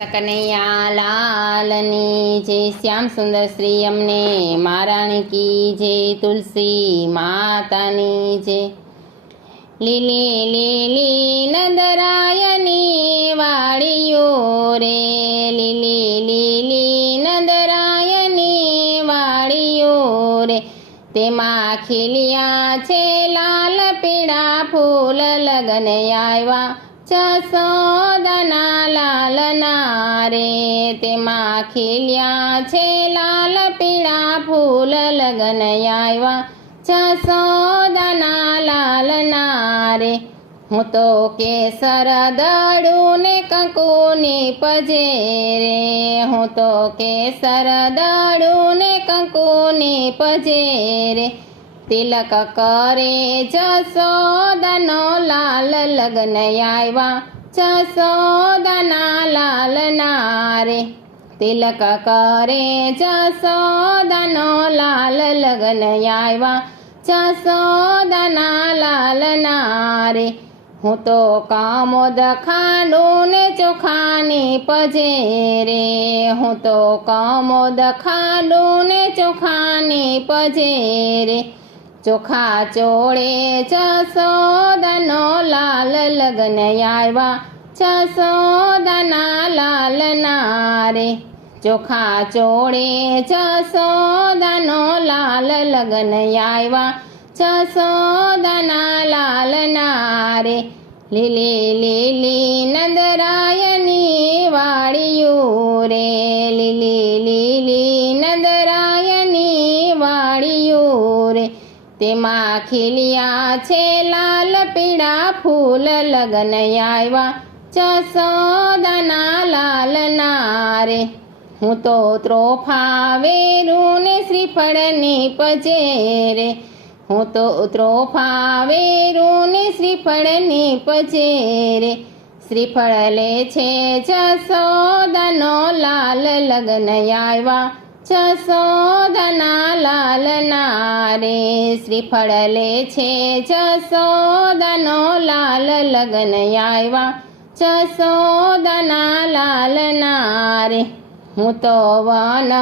કનૈયા લાલની જય શ્યામ સુંદર શ્રી અમને મહારાણી કી જય તુલસી માતાની જય લીલી લીલી નંદરાયની વાડીઓ રે લીલી લીલી નંદરાયની વાડીઓ રે તેમાં ખીલ્યા છે લાલ પીળા ફૂલ લગન આવ્યા જસોદાના લાલના રે તેમાં ખીલ્યા છે લાલ પીળા ફૂલ લગન આવ્યા જસોદાના લાલના રે હું તો કેસર દળું ને કંકુની પજે રે હું તો કેસર દળું ને કંકુની પજે રે તિલક કરે જસોદાનો લાલ લગન આવ્યા જસોદાના લાલના રે તિલક કરે જસોદાનો લાલ લગન આવ્યા જસોદાના લાલના રે હું તો કામોદ ખાંડું ને ચોખાની પજે રે હું તો કામોદ ખાંડું ને ચોખાની પજે રે ચોખા ચોળે જસોદાનો લાલ લગન આવ્યા જસોદાના લાલના રે ચોખા ચોળે જસોદાનો લાલ લગન આવ્યા જસોદાના લાલના રે લીલી લીલી નંદરાયની વાડીયું રે લીલી લીલી નંદરાયની વાડીયું રે તેમાં ખીલ્યા છે લાલ પીળા ફૂલ લગન આવ્યા જસોદાના લાલના રે હું તો ત્રોફા વેરું ને શ્રીફળની પજે રે હું તો ત્રોફા વેરું ને શ્રીફળની પજે રે શ્રીફળ લે છે જસોદાનો લાલ લગન આવ્યા જસોદાના લાલના રે શ્રીફળ લે છે જસોદાનો લાલ લગન આવ્યા જસોદાના લાલના રે હું તો વન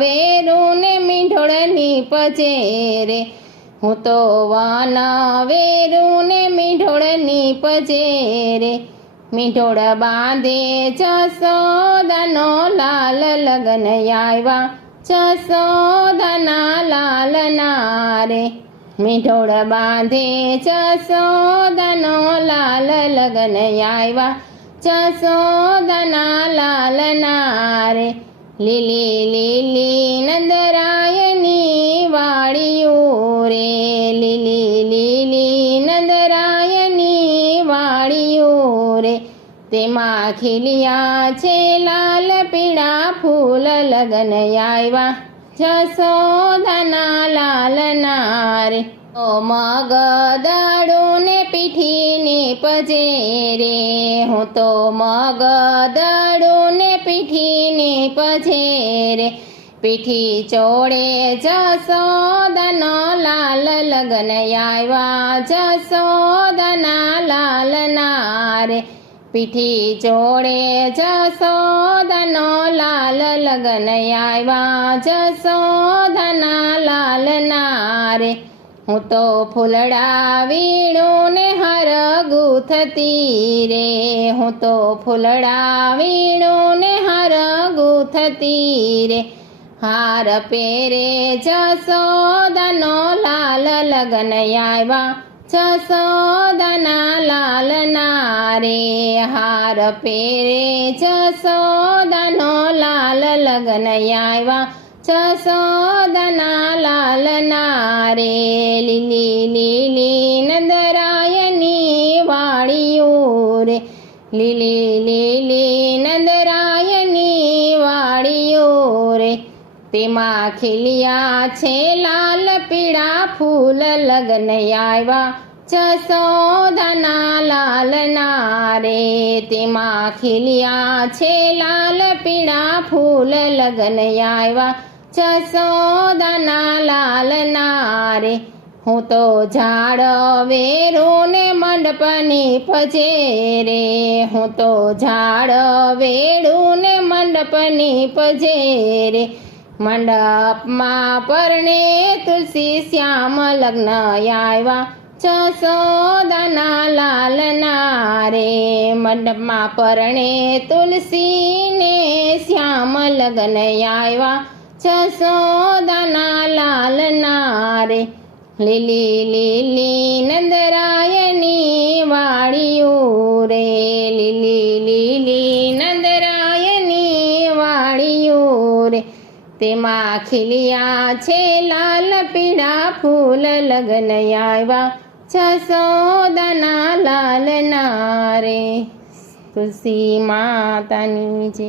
વેરું ને મીંઢોળની પજે રે હું તો વન વેરું ને મીંઢોળની પજે રે મીંઢોળ બાંધે જસોદાનો લાલ લગન આવ્યા જસોદાના લાલના રે મીંઢોળ બાંધે જસોદાનો લાલ લગન આવ્યા જસોદાના લાલના રે લીલી લીલી નંદરાયની વાડીયું રે લીલી લીલી નંદરાયની વાડીયું રે તેમાં ખીલ્યા છે લાલ પીળા ફૂલ લગન આવ્યા જસોદાના લાલના રે મગ દળું ને પીઠીની પજે રે હું તો મગ દળું ને પીઠીની પજે રે પીઠી ચોળે જસોદાનો લાલ લગન આવ્યા જસોદાના લાલના રે પીઠી ચોળે જસોદાનો લાલ લગન આવ્યા જસોદાના લાલના રે હું તો ફૂલડા વીણું ને હાર ગૂંથતી રે હું તો ફૂલડા વીણું ને હાર ગૂંથતી રે હાર પહેરે જસોદાનો લાલ લગન આવ્યા જસોદાના લાલના રે હાર પહેરે જસોદાનો લાલ લગન આવ્યા જસોદાના લાલના રે લીલી લીલી નંદરાયની વાડીયું રે લીલી લીલી નંદરાયની વાડીયું રે તેમાં ખીલ્યા છે લાલ પીળા ફૂલ લગન આવ્યા જસોદાના લાલના રે તેમાં ખીલ્યા છે લાલ પીળા ફૂલ લગન આવ્યા જસોદાના લાલના રે હું તો ઝાડ વેરું ને મંડપની ફજે રે, હું તો ઝાડ વેડું ને મંડપની ફજે રે. મંડપમાં પરણે તુલસી શ્યામ લગ્ન આવ્યા, જશોદાના લાલના રે. મંડપમાં પરણે તુલસી ને શ્યામ લગ્ન આવ્યા, જશોદાના લાલના રે. લીલી લીલી નંદરાયની વાડિયું રે, લીલી લીલી નંદરાયની વાડિયું રે. તેમાં ખીલ્યા છે લાલ પીળા ફૂલ લગ્ન આવ્યા, જશોદાના લાલના રે. તુલસી માતાની જય.